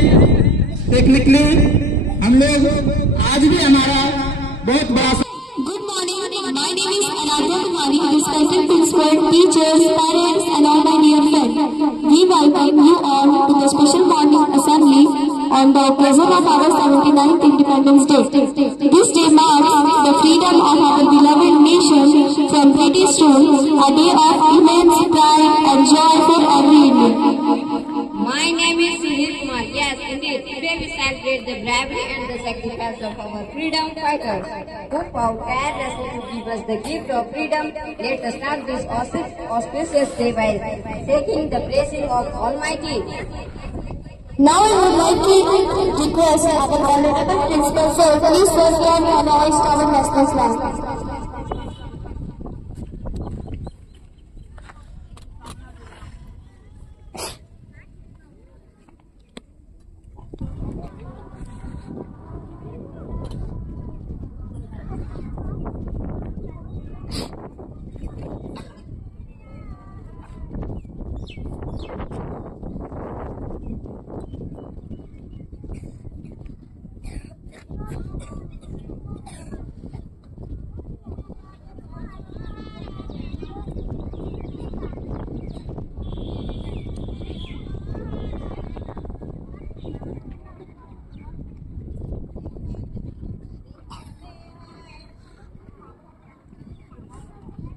Technically हम लोग आज भी हमारा बहुत बड़ा Good morning. My name is Aradhya Kumari, respected principal, teachers, parents, and all my dear friends. We welcome you all to the special morning assembly on the occasion of our 79th Independence Day. This day marks the freedom of our beloved nation from British rule, a day of immense pride and joy for every Indian. My name is Sihir Kumar. Yes, indeed. Today we celebrate the bravery and the sacrifice of our freedom fighters who fought tirelessly to give us the gift of freedom. Let us start this auspicious day by taking the blessing of Almighty. Now I would like to request our honorable principal sir, please stand and hoist our national flag.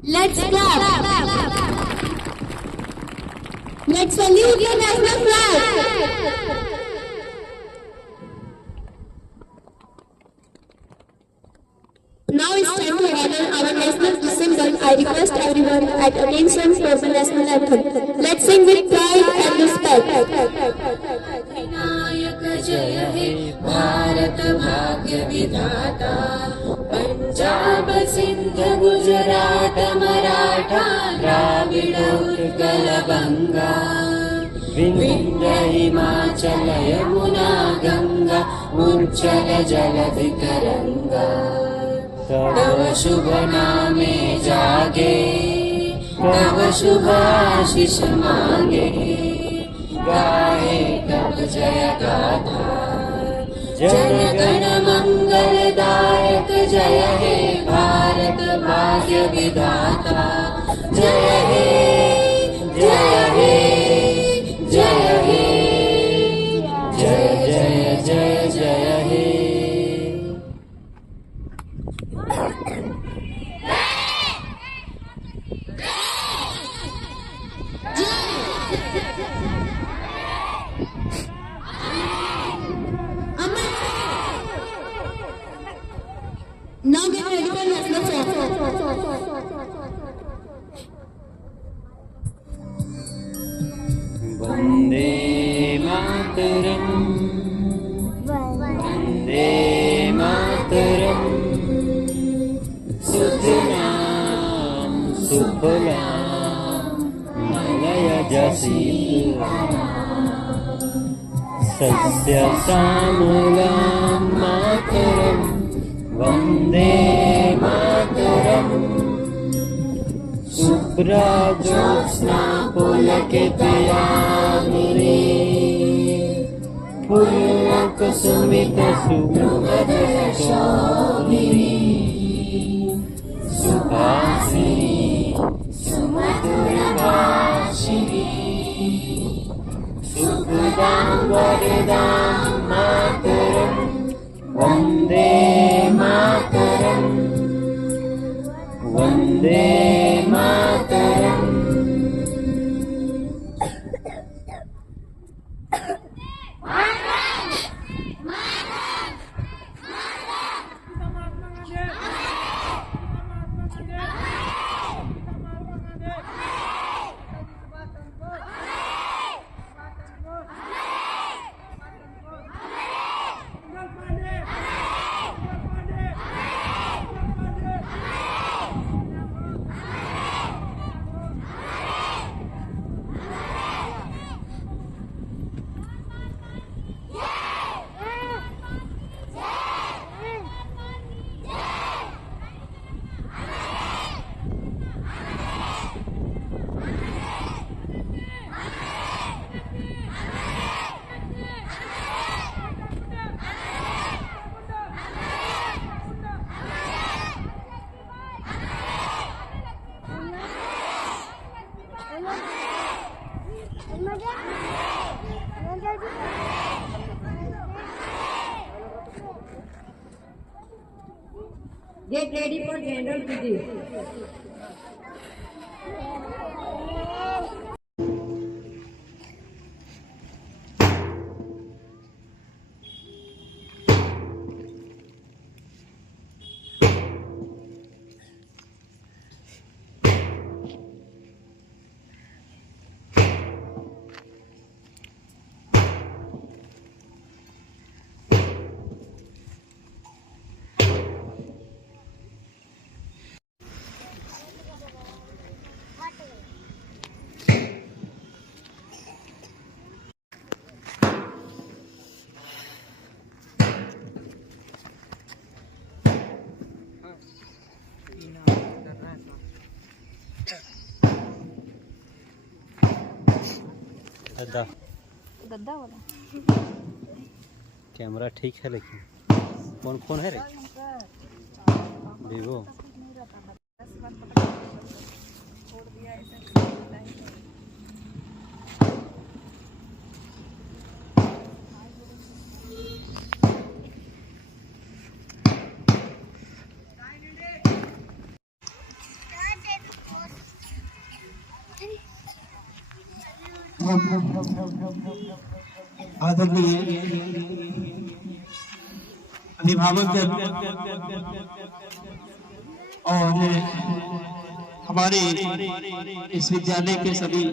Let's clap. Let's salute the national flag. Now it's time to honor our national symbol. I request everyone at attention for the national anthem. Let's sing with pride and respect. Vinayak जय हे भारत भाग्य विधाता पंजाब सिंध गुजरात मराठा द्राविड उत्कल गंगा विंध्य हिमाचल यमुना गंगा उच्चल जलधि तरंगा तव शुभ नामे जागे तव शुभ आशीष मांगे गाए तब जय गाथा जन गण मंगलदायक जय हे भारत भाग्य विधाता जय हे जय हे जय हे जय जय जय जय हे Now get ready for national song. Vande Mataram Vande Mataram सुजलां सुफलां मलयज शीतलां सस्यश्यामलां मातरम् वन्दे मातरम् शुभ्रज्योत्स्ना पुलकितयामिनी फुल्लकुसुमितसुमधुरशोभिनी सुभासिनी सुमधुरभाषिणी सुखदां वरदां मातरम् Vande Mataram Vande Mataram Get ready for general physics. गद्दा वाला कैमरा ठीक है, लेकिन कौन फोन है रे? वीवो। आदरणीय अभिभावक और हमारे इस विद्यालय के सभी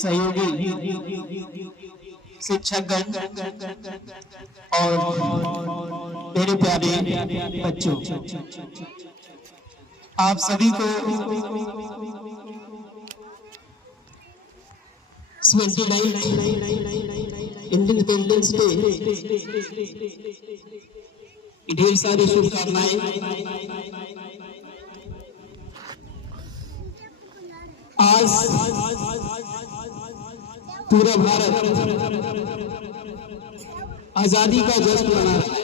सहयोगी शिक्षकगण और मेरे प्यारे बच्चों, आप सभी को 29 इंडिपेंडेंस डे ढेर सारी शुभकामनाएं। आज पूरा भारत आजादी का जश्न मना रहा है।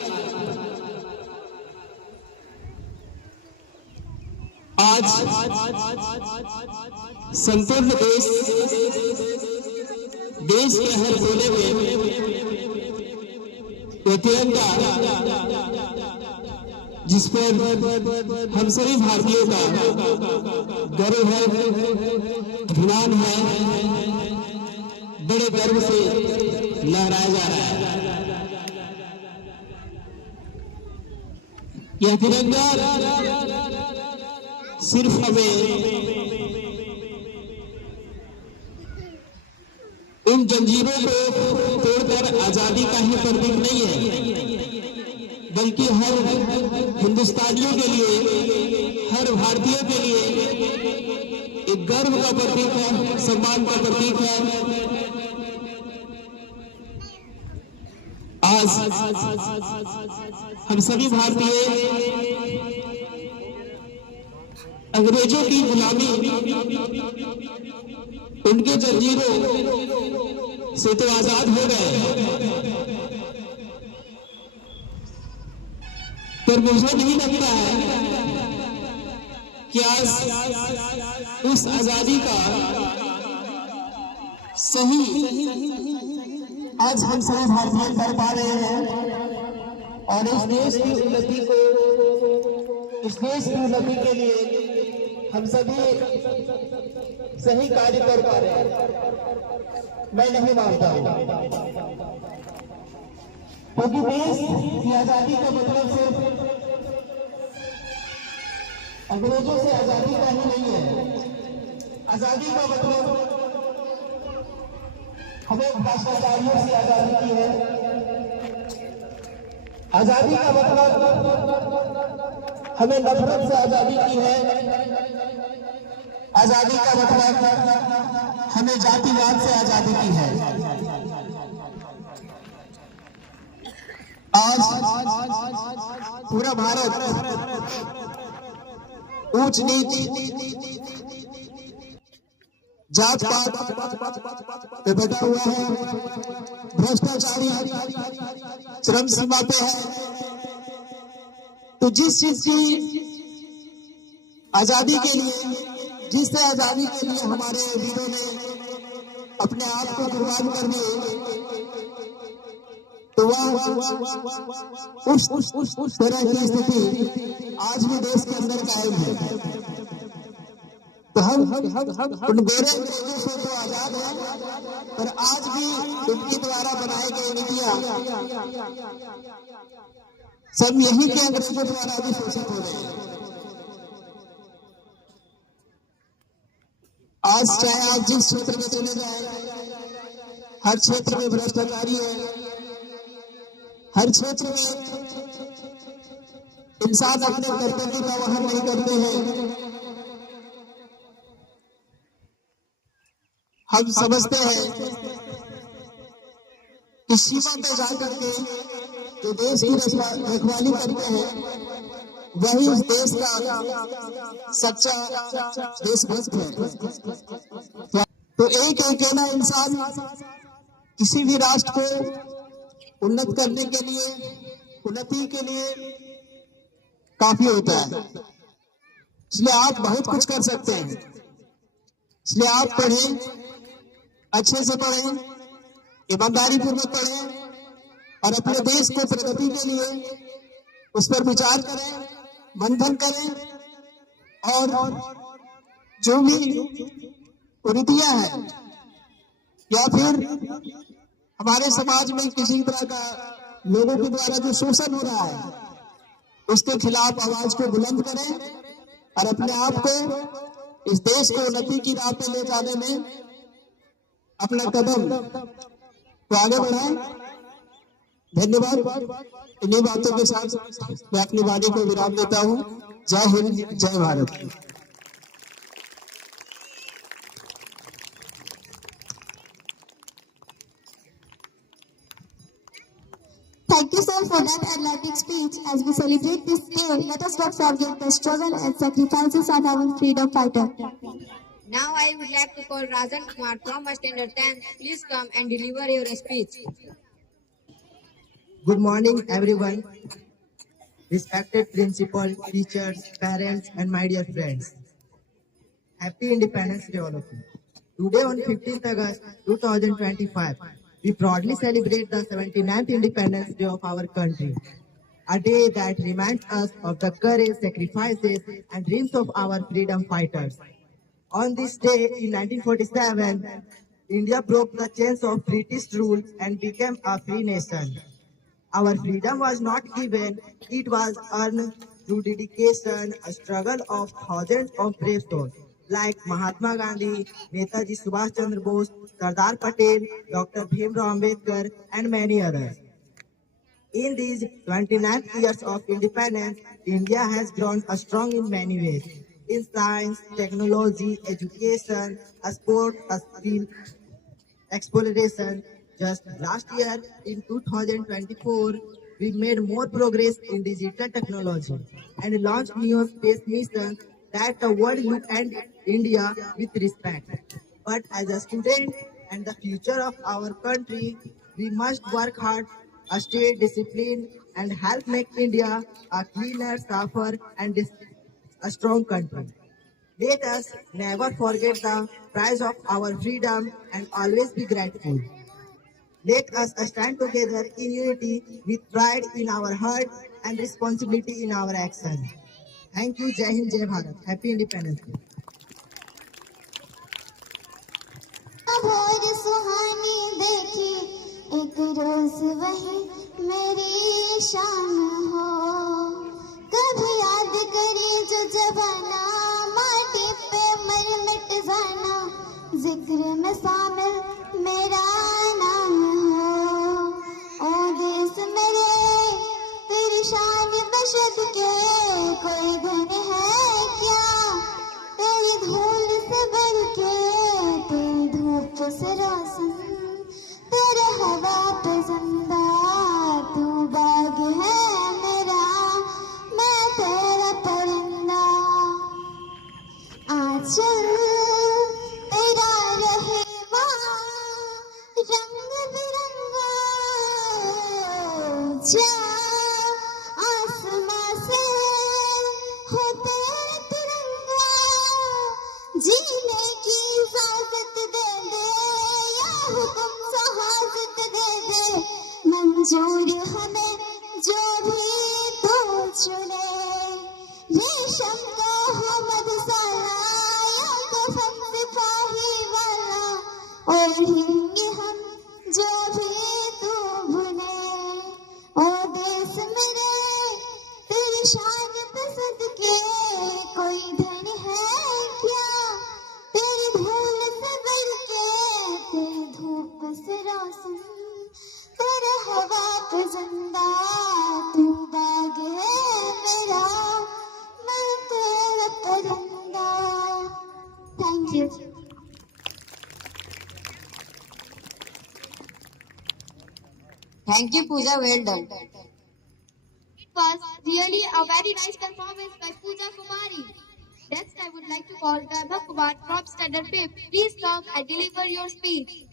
आज संपूर्ण देश के हर कोने में तिरंगा, जिस पर हम सभी भारतीयों का गर्व है, अभिमान है, बड़े गर्व से लहराया जा रहा है। यह तिरंगा सिर्फ हमें इन जंजीरों को तोड़कर आजादी का ही प्रतीक नहीं है, बल्कि हर हिंदुस्तानियों के लिए, हर भारतीयों के लिए एक गर्व का प्रतीक है, सम्मान का प्रतीक है। आज हम सभी भारतीय अंग्रेजों की गुलामी, उनके जंजीरों से तो आजाद हो गए, पर मुझे नहीं लगता है कि आज उस आजादी का सही आज हम सभी भारतीय कर पा रहे हैं। और इस देश की उन्नति को, इस देश की उन्नति के लिए हम सभी सही कार्य कर पा रहे हैं। मैं नहीं मानता हूं, क्योंकि देश की आजादी का मतलब सिर्फ अंग्रेजों से आजादी का ही नहीं है। आजादी का मतलब हमें भ्रष्टाचारियों से आजादी की है। आजादी का मतलब हमें नफरत से आजादी की है। आजादी का मतलब हमें जातिवाद से आजादी की है। आज पूरा भारत ऊंच नीच, जात पात पे बैठा हुआ है, भ्रष्टाचारी चरम सीमा पे है। तो जिस चीज की आजादी के लिए, जिस आजादी के लिए हमारे वीरों ने अपने आप को कुर्बान कर दिए, तो वह उस तरह की स्थिति आज भी देश के अंदर कायम है। तो हम उन गोरे अंग्रेजों से तो आजाद हैं, पर आज भी उनके द्वारा बनाए गए नीतियां सब यही के अंग्रेजों द्वारा भी शोषित हो रहे हैं। आज चाहे आप जिस क्षेत्र में चले जाएं, हर क्षेत्र में भ्रष्टाचारी है, हर क्षेत्र में इंसान अपने कर्तव्य का वहन नहीं करते हैं। हम समझते हैं कि सीमा पे जाकर के जो देश की रखवाली करते हैं वही उस देश का सच्चा देशभक्त है। तो एक अकेला इंसान किसी भी राष्ट्र को उन्नत करने के लिए, उन्नति के लिए काफी होता है। इसलिए आप बहुत कुछ कर सकते हैं। इसलिए आप पढ़ें, अच्छे से पढ़ें, ईमानदारी पूर्वक पढ़ें और अपने देश को प्रगति के लिए उस पर विचार करें, मंथन करें और जो भी कुरीतियां हैं या फिर हमारे समाज में किसी तरह का लोगों के द्वारा जो शोषण हो रहा है उसके खिलाफ आवाज को बुलंद करें और अपने आप को इस देश को उन्नति की राह पे ले जाने में अपना कदम तो आगे बढ़ाएं। धन्यवाद। इन्हीं बातों के साथ मैं अपनी वाणी को विराम देता हूं। जय हिंद, जय Bharat. Thank you, sir, for that enlightening speech. As we celebrate this day, let us not forget the struggle and sacrifices of our freedom fighter. Now I would like to call Rajan Kumar from Standard 10. Please come and deliver your speech. Good morning, everyone. Respected principal, teachers, parents, and my dear friends. Happy Independence Day, all of you. Today on 15th August 2025, we proudly celebrate the 79th Independence Day of our country. A day that reminds us of the courage, sacrifices, and dreams of our freedom fighters. On this day in 1947, India broke the chains of British rule and became a free nation. Our freedom was not given, it was earned through dedication, a struggle of thousands of brave souls like Mahatma Gandhi, Netaji Subhash Chandra Bose, Sardar Patel, Dr. Bhimrao Ambedkar, and many others. In these 29 years of independence, India has grown strong in many ways. In science, technology, education, sport, skill, exploration. Just last year, in 2024, we made more progress in digital technology and launched new space missions that the world looked at India with respect. But as a student and the future of our country, we must work hard, stay disciplined, and help make India a cleaner, safer, and a strong country. Let us never forget the price of our freedom and always be grateful. Let us stand together in unity with pride in our heart and responsibility in our action. Thank you. Jai Hind, Jai Bharat. Happy Independence Day. भोर सुहानी देखी एक रोज वही मेरी शान हो, कभी याद करी जो जवाना माटी पे मर मिट जाना, जिक्र में शामिल मेरा नाम हो। ओ देश मेरे तेरी शान बशद के कोई धन है क्या, तेरी धूल से बढ़ के तेरी धूप से रोशन, तेरे हवा पे जिंदा तू बाग है मेरा, मैं तेरा परिंदा। आंचल तेरा रहे वहाँ रंग बिरंगा, जा आसमां से हो तेरा तिरंगा, जीने की इजाजत दे दे या हुक्म सहाजत दे दे, मंजिल मंजूर हमें जो भी तू चुने, रेशम का हो मधुशाला या कफन सिपाही वाला, ओढ़ेंगे हम जो भी तू भुने। ओ देश मेरे तेरी शान पे सदके, कोई धन है क्या तेरी धूल से बढ़ के, तेरी धूप से रोशन तेरे हवा पे जिंदा, तू बाग है मेरा मैं तेरा परिंदा। Thank you. Thank you, Pooja. Well done. It was really a very nice performance by Pooja Kumari. Next, I would like to call Vaibhav Kumar from Standard 5. Please come and deliver your speech.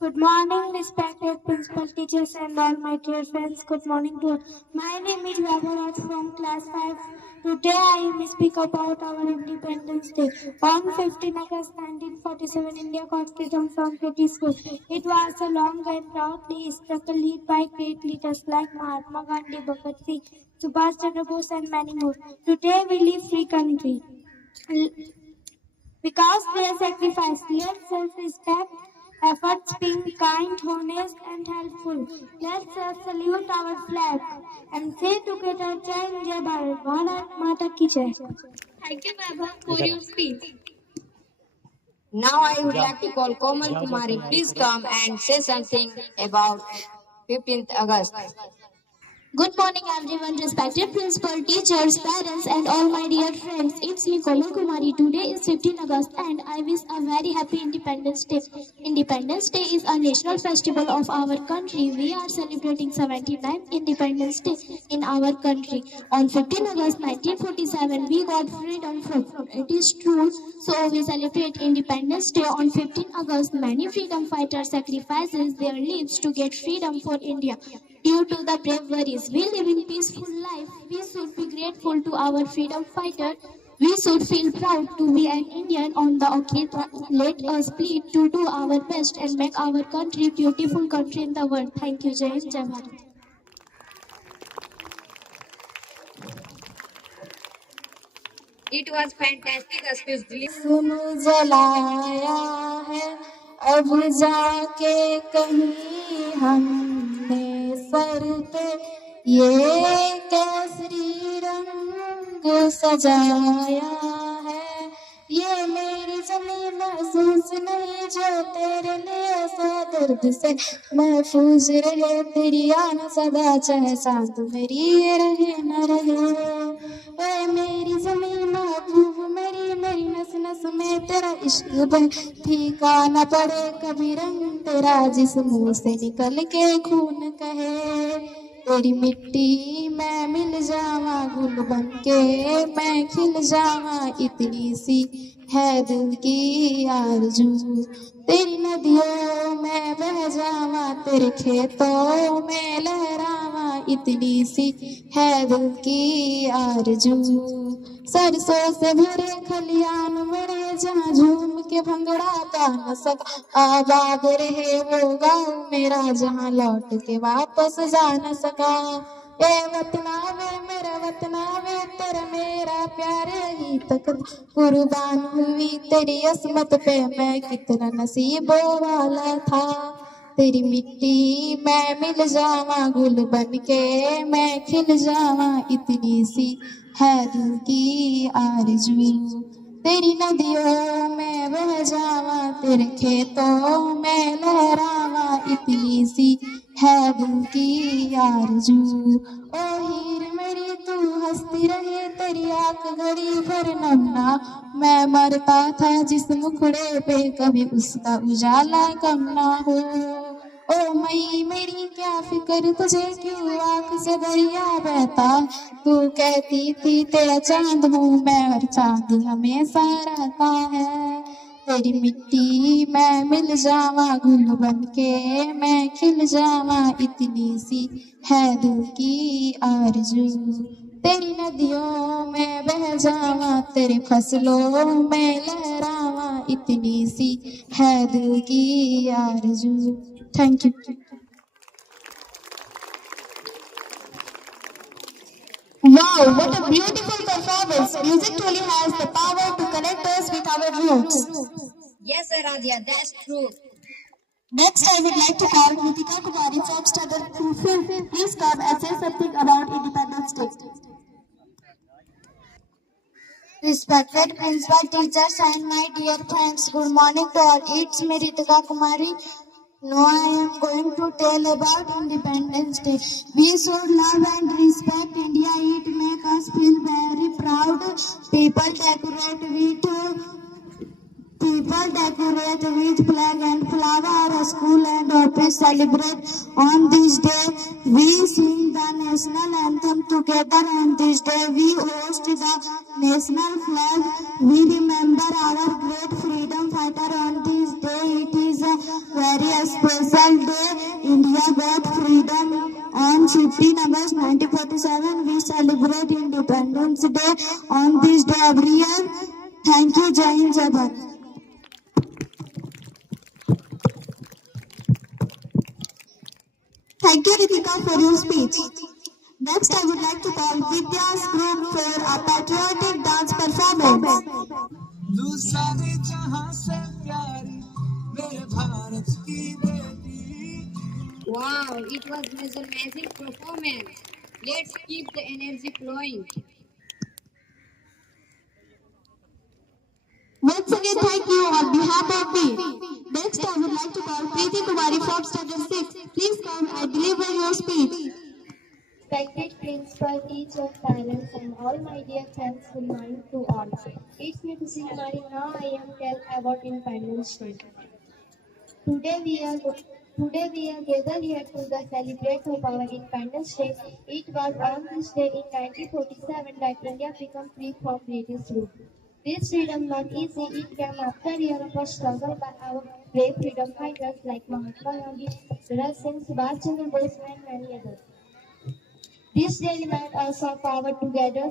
Good morning, respected principal, teachers, and all my dear friends. Good morning to all. My name is Vaibhav from class 5. Today I will speak about our Independence Day. On 15 August 1947, India got freedom from British rule. It was a long and proudly struggle led by great leaders like Mahatma Gandhi, Bhagat Singh, Subhash Chandra Bose, and many more. Today we live free country. Because their sacrifice, their self-respect, efforts being kind, honest, and helpful. Let's salute our flag and say together, Jai Hind, Jai Bharat, Bharat Mata Ki Jai. Thank you, Vaibhav, for your speech. Now I would like to call Komal Kumari. Please come and say something about 15th August. Good morning, everyone, respected principal, teachers, parents, and all my dear friends. It's me, Komal Kumari. Today is 15 August, and I wish a very happy Independence Day. Independence Day is a national festival of our country. We are celebrating 79th Independence Day in our country. On 15 August 1947, we got freedom from British rule, so we celebrate Independence Day on 15 August. Many freedom fighters sacrifices their lives to get freedom for India. Due to the braveries, we live in peaceful life. We should be grateful to our freedom fighter. We should feel proud to be an Indian on the occasion. Let us plead to do our best and make our country beautiful country in the world. Thank you, Jai Hind, Jai Bharat. It was fantastic speech. सुन जलाया है अब जाके कहीं हमने sir पे, ये केसरी रंग सजाया है। ये मेरी जमीन महसूस नहीं जो तेरे लिए सा दर्द से महफूज रहे। तेरी आन सदा चाहे साथ मेरी ये रहे न रहे। ए मेरी जमीन महबूब मेरी मेरी नस नस में तेरा इश्क बन, फीका न पड़े कभी रंग तेरा जिस मुंह से निकल के खून कहे। तेरी मिट्टी मैं मिल जावा गुल बन के मैं खिल जावा, इतनी सी है दिल की आरज़ू। तेरी नदियों में बह जावा तेरे खेतों में लहरावा, इतनी सी है दिल की आरज़ू। सरसों से भरे खलियान मेरे जहाँ झूम के भंगड़ा पा न सका, आबाद रहे वो गाँव मेरा जहाँ लौट के वापस जा न सका। ए वतना वे मेरा वतना वे तेरा मेरा प्यार ही तक कुर्बान हुई तेरी असमत पे मैं कितना नसीबों वाला था। तेरी मिट्टी मैं मिल जावा गुल बन के मैं खिल जावा, इतनी सी है दिल की आरज़ू। तेरी नदियों में बह जावा तेरे खेतों में लहरावा, इतनी सी है दिल की आरज़ू। ओ हीर मेरी तू हंसती रहे तेरी आंख घड़ी भर नमना, मैं मरता था जिस मुखड़े पे कभी उसका उजाला कम ना हो। ओ मई मेरी क्या फिक्र तुझे क्यों आंख से दरिया बहता, तू कहती थी तेरा चांद हूँ मैं और चांद हमेशा रहता है। तेरी मिट्टी मैं मिल जावा गुल बन के मैं खिल जावा, इतनी सी है दिल की आरज़ू। तेरी नदियों में बह जावा तेरे फसलों में लहरावा, इतनी सी है दिल की आरज़ू। Thank you. Wow, what a beautiful performance. Music truly has the power to connect us with our roots. Yes, Aradhya, that's true. Next, I would like to call Ritika Kumari from Standard 5th. Please come and say something about Independence Day. Respected principal, teachers, and my dear friends, good morning to all. It's me, Ritika Kumari. Now I am going to tell about Independence Day. We should love and respect India. It makes us feel very proud. People decorate with flag and flower. Our school and office celebrate on this day. We sing the national anthem together. On this day, we host the national flag. We remember our great freedom fighter. On this day, it is a very special day. India got freedom on 15 August 1947. We celebrate Independence Day on this day every year. Thank you, Jai Hind, Jai Bharat. Thank you, Ritika, for your speech. Next, I would like to call Vidya's group for a patriotic dance performance. तू सारे जहां से प्यारी मेरे भारत की बेटी Wow, it was an amazing performance. Let's keep the energy flowing. Once again, thank you on behalf of me. Next, I would like to call Preeti Kumari from Standard 6. Please come and deliver your speech. Respected principal, teachers, parents, and all my dear friends, good morning to all. It's me, Kushi Kumari. Now I am tell about Independence Day. Today we are gathered here to celebrate of our Independence Day. It was on this day in 1947 that India became free from British rule. This freedom not easy. It came after years of a struggle by our brave freedom fighters like Mahatma Gandhi, Bhagat Singh, Subhash Chandra Bose, and many others. This day reminds us of our together.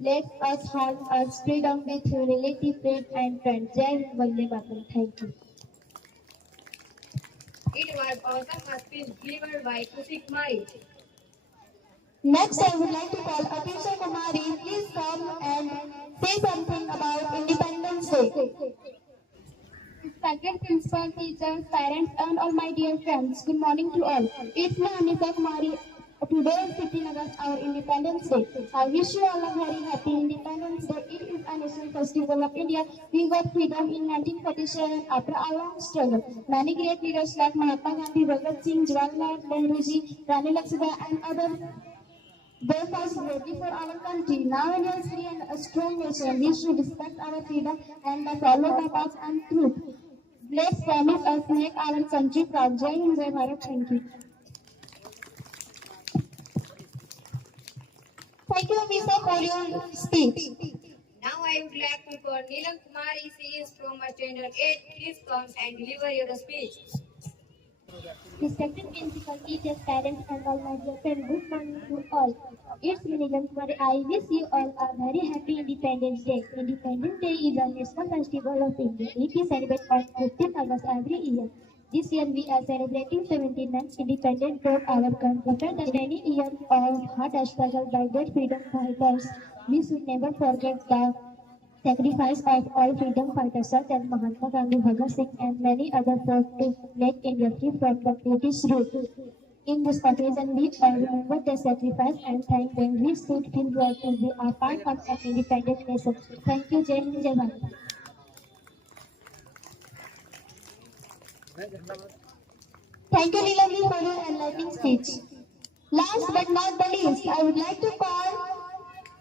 Let us have our freedom with humility, faith, and friends. Jai Hind, Vande Mataram. Thank you. It was awesome speech delivered by Kushi Kumari. Next, I would like to call Atisha Kumari. Please come and say something about Independence Day. Respected principal, teachers, parents, and all my dear friends, good morning to all. It's me, Anisha Kumari. Today is 15 August, our Independence Day. I wish you all a very happy Independence Day. It is a national festival of India. We got freedom in 1947 after a long struggle. Many great leaders like Mahatma Gandhi, Bhagat Singh, Jawaharlal Nehru ji, Rani Lakshmi and others, they fought bravely for our country. Now India is free and a strong nation. We should respect our freedom and follow the path and truth. Let's promise us make our country proud. Jai Hind, Jai Bharat. Thank you. Thank you, Misa, for your speech. Now I would like to call Neelam Kumari. She is from my standard 8. Please come and deliver your speech. Respected principal, teachers, parents, and all my dear friends, good morning to all. It's me, Neelam Kumari. I wish you all a very happy Independence Day. Independence Day is a national festival of India. It is celebrated on 15th August every year. This year we are celebrating 79th independence of our country. After the many years of hard struggle by great freedom fighters, we should never forget the sacrifice of all freedom fighters such as Mahatma Gandhi, Bhagat Singh, and many others fought to make India free from the British rule. In this occasion, we all remember their sacrifice and thank them. We should feel proud to be a part of an independent nation. Thank you, Jai Hind, Jai Bharat. Thank you, Neelam, for your enlightening speech. Last but not the least, I would like to call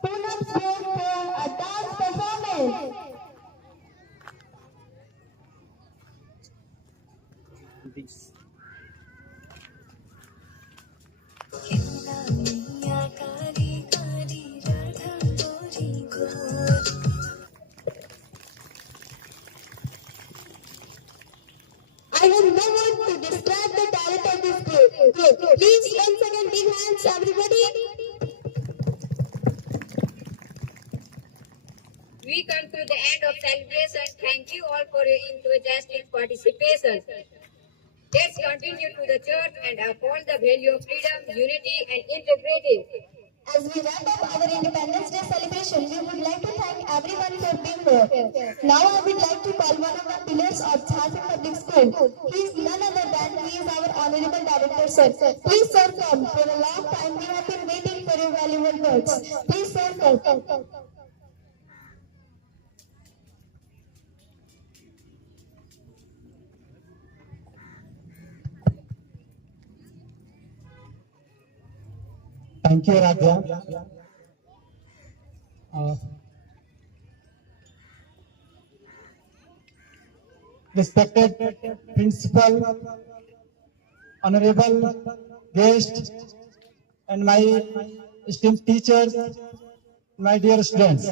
Poonam's group for a dance performance. This. I have no word to describe the talent of this group. Please, once again, big hands, everybody. We come to the end of celebration. Thank you all for your enthusiastic participation. Let's continue to the church and uphold the value of freedom, unity, and integrity. As we wrap up our Independence Day celebration, we would like to thank everyone for being here. Now I would like to call one of the pillars of Jhansi Public School. He is none other than our honorable director, sir. Please, sir, come. For a long time we have been waiting for your valuable words. Please, sir, come. Thank you, Radha. Respected principal, honorable guest, and my esteemed teachers, my dear students.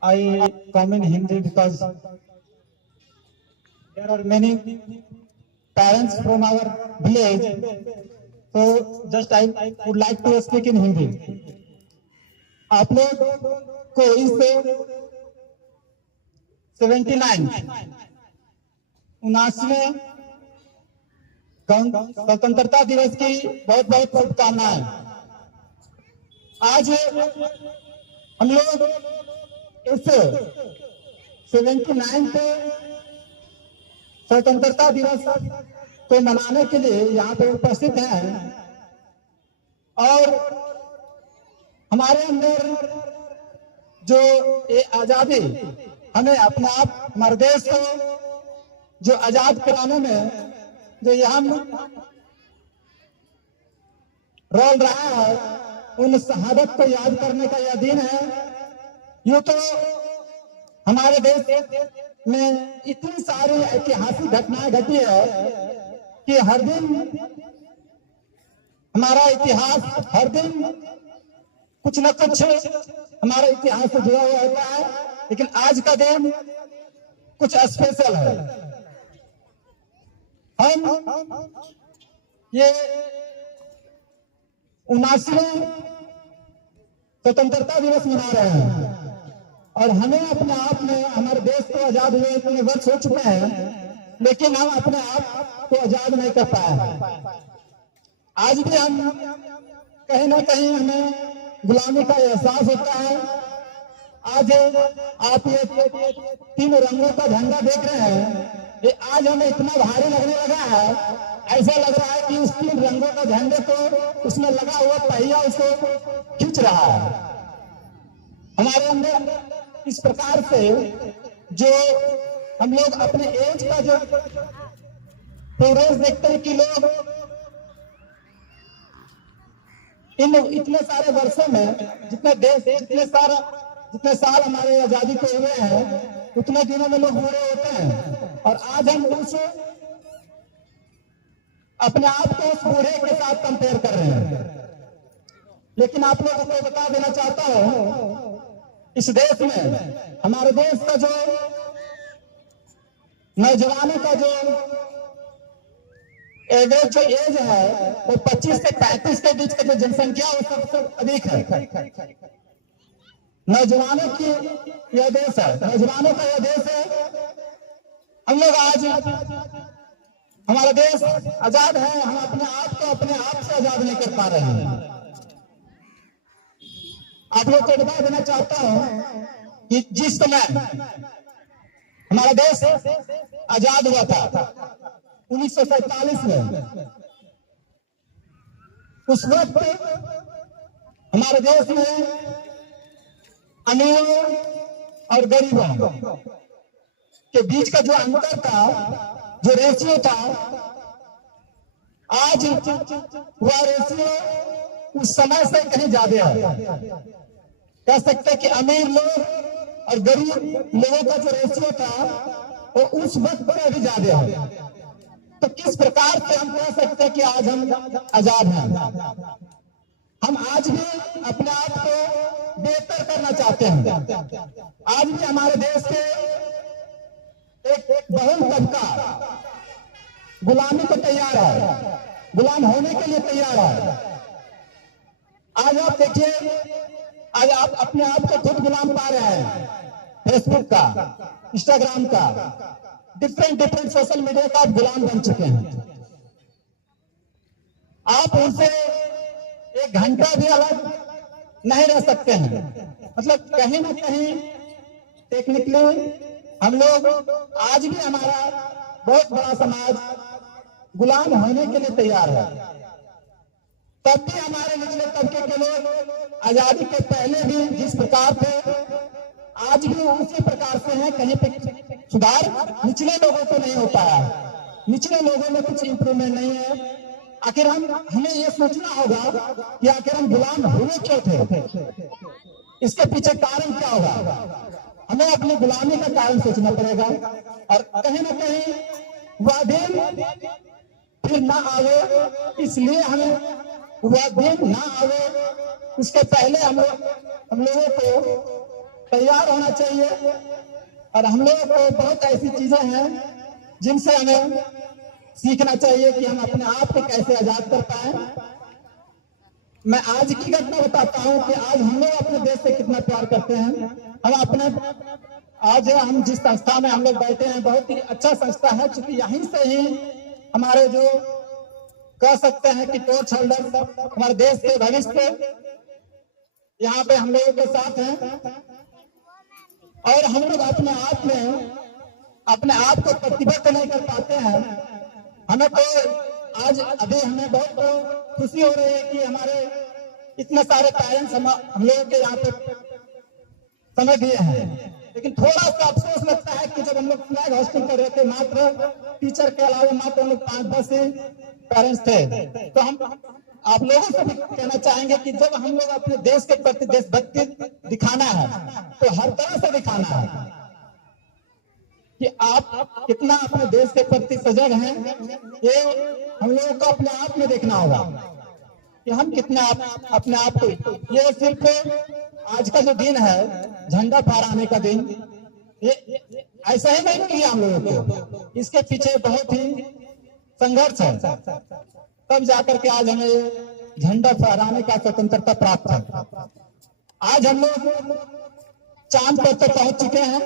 I come in Hindi because there are many parents from our village, so just I would like to speak in Hindi. आप लोग को इस 79वें स्वतंत्रता दिवस की बहुत बहुत शुभकामनाएं। आज हम लोग इस 79 स्वतंत्रता दिवस को मनाने के लिए यहाँ पे उपस्थित हैं और हमारे अंदर जो ये आजादी हमें अपने आप हमारे देश को जो आजाद कराने में जो यहाँ रोल रहा है, उन शहादत को याद करने का यह दिन है। यूं तो हमारे देश में इतनी सारी ऐतिहासिक घटनाएं घटी है कि हर दिन हमारा इतिहास, हर दिन कुछ न कुछ हमारे इतिहास से जुड़ा हुआ होता है, लेकिन आज का दिन कुछ स्पेशल है। हम ये 79वें स्वतंत्रता दिवस मना रहे हैं और हमें अपने आप में, हमारे देश को आजाद हुए इतने वर्ष हो चुके हैं, लेकिन हम अपने आप को आजाद नहीं कर पाए हैं। आज भी हम कहीं ना कहीं हमें गुलामी का एहसास होता है। आज आप ये 3 रंगों का झंडा देख रहे हैं, ये आज हमें इतना भारी लगने लगा है, ऐसा लग रहा है कि उस 3 रंगों का झंडे को उसमें लगा हुआ पहिया उसको खींच रहा है। हमारे अंदर इस प्रकार से जो हम लोग अपने एज का जो प्रोग्रेस देखते हैं कि लोग इन इतने सारे वर्षों में जितने साल हमारे आजादी को हुए हैं, उतने दिनों में लोग बूढ़े होते हैं और आज हम अपने आप को उस बूढ़े के साथ कंपेयर कर रहे हैं। लेकिन आप लोगों को बता देना चाहता हूं, इस देश में, हमारे देश का जो नौजवानों का जो एवरेज जो एज है वो 25 से 35 के बीच का जो जनसंख्या वो सबसे अधिक है। नौजवानों की यह देश है, नौजवानों का यह देश है। हम लोग आज हमारा देश आजाद है, हम अपने आप को अपने आप से आजाद नहीं कर पा रहे हैं। आप लोग को बता देना चाहता हूं कि जिस समय हमारा देश आजाद हुआ था 1947 में, उस वक्त हमारे देश में अमीरों और गरीबों के बीच का जो अंतर था, जो रेशियो था, आज वह रेशियो उस समय से कहीं ज्यादा है। कह सकते हैं कि अमीर लोग और गरीब लोगों का जो रेशियो था वो उस वक्त पर भी ज्यादा है। तो किस प्रकार से हम कह सकते हैं कि आज हम आजाद हैं? हम आज भी अपने आप को बेहतर करना चाहते हैं। आज भी हमारे देश के एक बहुल तबका गुलामी को तैयार है, गुलाम होने के लिए तैयार है। आज आप देखिए, आज आप अपने आप को खुद गुलाम पा रहे हैं। फेसबुक का, इंस्टाग्राम का, डिफरेंट सोशल मीडिया का आप गुलाम बन चुके हैं। आप उनसे एक घंटा भी अलग नहीं रह सकते हैं। मतलब कहीं ना कहीं टेक्निकली हम लोग आज भी हमारा बहुत बड़ा समाज गुलाम होने के लिए तैयार है। तब भी हमारे निचले तबके के लोग आजादी के पहले भी जिस प्रकार थे आज भी उसी प्रकार से हैं। कहीं पे सुधार निचले लोगों को नहीं होता है, निचले लोगों में कुछ इंप्रूवमेंट नहीं है। आखिर हमें ये सोचना होगा कि आखिर हम गुलाम हुए क्यों थे, इसके पीछे कारण क्या होगा। हमें अपनी गुलामी का कारण सोचना पड़ेगा और कहीं ना कहीं वह दिन फिर ना आवे, इसलिए हमें वह दिन ना आवे उसके पहले हम लोगों को तैयार होना चाहिए। और हम लोगों को बहुत ऐसी चीजें हैं जिनसे हमें सीखना चाहिए कि हम अपने आप को कैसे आजाद कर पाए। मैं आज की घटना बताता हूं कि आज हम लोग अपने देश से कितना प्यार करते हैं। हम अपने आज हम जिस संस्था में हम लोग बैठे हैं बहुत ही अच्छा संस्था है, क्योंकि यहीं से ही हमारे जो कह सकते हैं कि टॉर्च होल्डर हमारे देश के भविष्य यहाँ पे हम लोगों के साथ हैं। और हम लोग अपने आप को प्रतिबद्ध नहीं कर पाते हैं। हमें तो आज अभी हमें बहुत खुशी हो रही है कि हमारे इतने सारे पेरेंट्स हम लोगों के यहाँ पे समय दिए हैं। लेकिन थोड़ा सा अफसोस लगता है कि जब हम लोग फ्लैग होस्टिंग कर रहे थे मात्र टीचर के अलावा मात्र हम लोग 5-10 पेरेंट्स थे। तो हम आप लोगों से भी कहना चाहेंगे कि जब हम लोग अपने देश के प्रति देशभक्ति दिखाना है तो हर तरह से दिखाना है कि आप कितना अपने देश के प्रति सजग हैं। ये हम लोगों को अपने आप में देखना होगा कि हम कितना अपने आप को, ये सिर्फ आज का जो दिन है झंडा फहराने का दिन, ये ऐसा ही नहीं किया हम लोगों को, इसके पीछे बहुत ही संघर्ष है, तब जाकर के आज हमें झंडा फहराने का स्वतंत्रता प्राप्त है। आज हम लोग चांद पर तो पहुंच चुके हैं,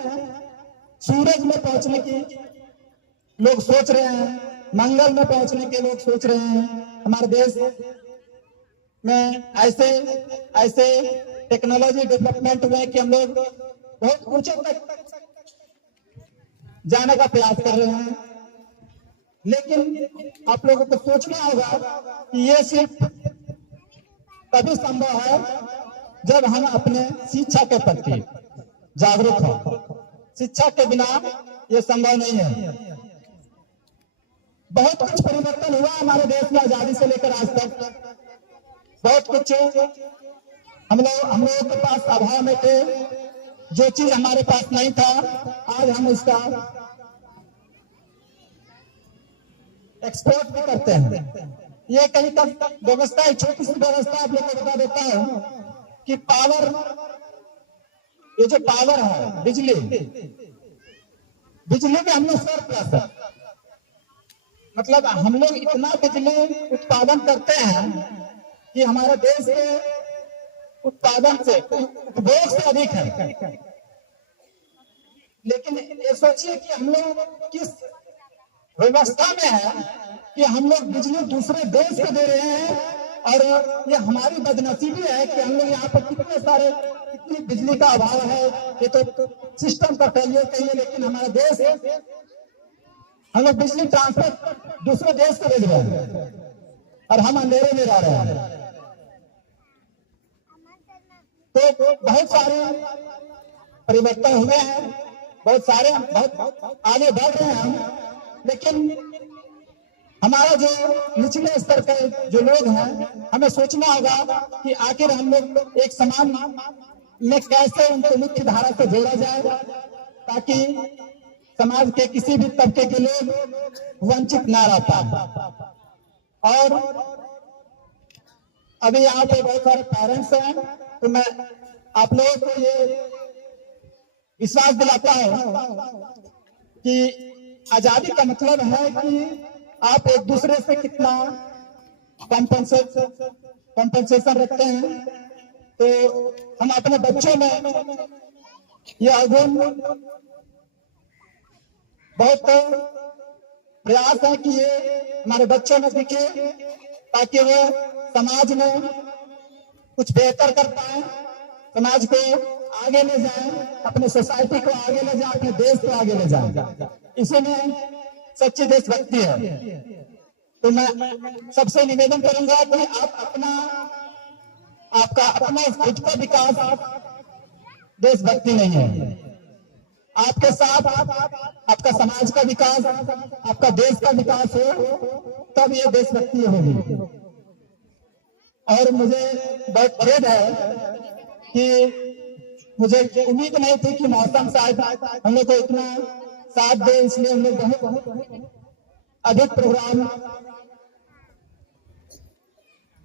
सूरज में पहुंचने की लोग सोच रहे हैं, मंगल में पहुंचने के लोग सोच रहे हैं। हमारे देश में ऐसे टेक्नोलॉजी डेवलपमेंट हुए कि हम लोग बहुत ऊंचे तक जाने का प्रयास कर रहे हैं। लेकिन आप लोगों को सोचना होगा कि ये सिर्फ तभी संभव है जब हम अपने शिक्षा के प्रति जागरूक हो। शिक्षा के बिना ये संभव नहीं है। बहुत कुछ परिवर्तन हुआ हमारे देश में आजादी से लेकर आज तक। बहुत कुछ हम लोगों के पास अभाव में थे, जो चीज हमारे पास नहीं था आज हम उसका एक्सपोर्ट भी करते हैं। ये कहीं तक व्यवस्था, एक छोटी सी व्यवस्था आप लोग को बता देता हूं कि पावर, ये जो पावर है बिजली में हम लोग सरप्लस है। मतलब हम लोग इतना बिजली उत्पादन करते हैं कि हमारे देश के उत्पादन से उपभोग से अधिक है। लेकिन ये सोचिए कि हम लोग किस व्यवस्था में है कि हम लोग बिजली दूसरे देश को दे रहे हैं। और ये हमारी बदनसीबी है कि हम लोग यहाँ पर कितनी बिजली का अभाव है। ये तो सिस्टम का फेलियर कहिए, लेकिन हमारा देश हम लोग बिजली ट्रांसफर दूसरे देश को भेज रहे हैं और हम अंधेरे में रह रहे हैं। तो बहुत सारे परिवर्तन हुए हैं, बहुत आगे बढ़ रहे हैं हम। लेकिन हमारा जो निचले स्तर के जो लोग हैं, हमें सोचना होगा कि आखिर हम लोग एक समाज में कैसे उनको मुख्य धारा से जोड़ा जाए ताकि समाज के किसी भी तबके के लोग वंचित ना रह पाए। और अभी यहाँ पे बहुत सारे पेरेंट्स हैं, तो मैं आप लोगों को ये विश्वास दिलाता हूँ कि आजादी का मतलब है कि आप एक दूसरे से कितना कॉम्पेंसेशन रखते हैं। तो हम अपने बच्चों में यह अवगुण बहुत प्रयास है कि ये हमारे बच्चों में दिखे, ताकि वो समाज में कुछ बेहतर कर पाए, समाज को आगे ले जाए, अपने सोसाइटी को आगे ले जाए, अपने देश को आगे ले जाए। इसीलिए सच्ची देशभक्ति है। तो मैं सबसे निवेदन करूंगा कि आप आपका अपना खुद का विकास देशभक्ति नहीं है, आपके साथ आपका समाज का विकास, आपका देश का विकास हो, तब ये देशभक्ति होगी। और मुझे बहुत खेद है कि मुझे उम्मीद नहीं थी कि मौसम शायद हम लोग को इतना साथ दे, इसलिए हम लोग बहुत अधिक प्रोग्राम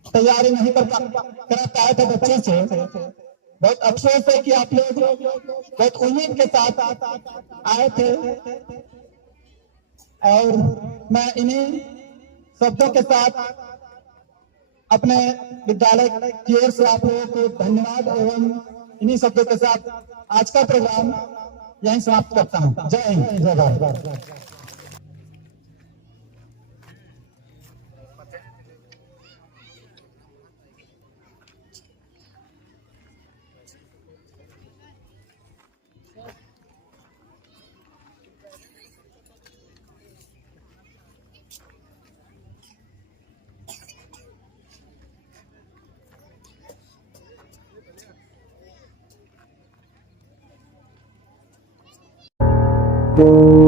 तैयारी नहीं कर पाए थे बच्चों से। बहुत अफसोस है कि आप लोग बहुत उम्मीद के साथ आए थे, और मैं इन्हीं शब्दों के साथ अपने विद्यालय की ओर से आप लोगों को धन्यवाद एवं इन्हीं शब्दों के साथ आज का प्रोग्राम यहीं समाप्त करता हूँ। जय हिंद, जय भारत। Oh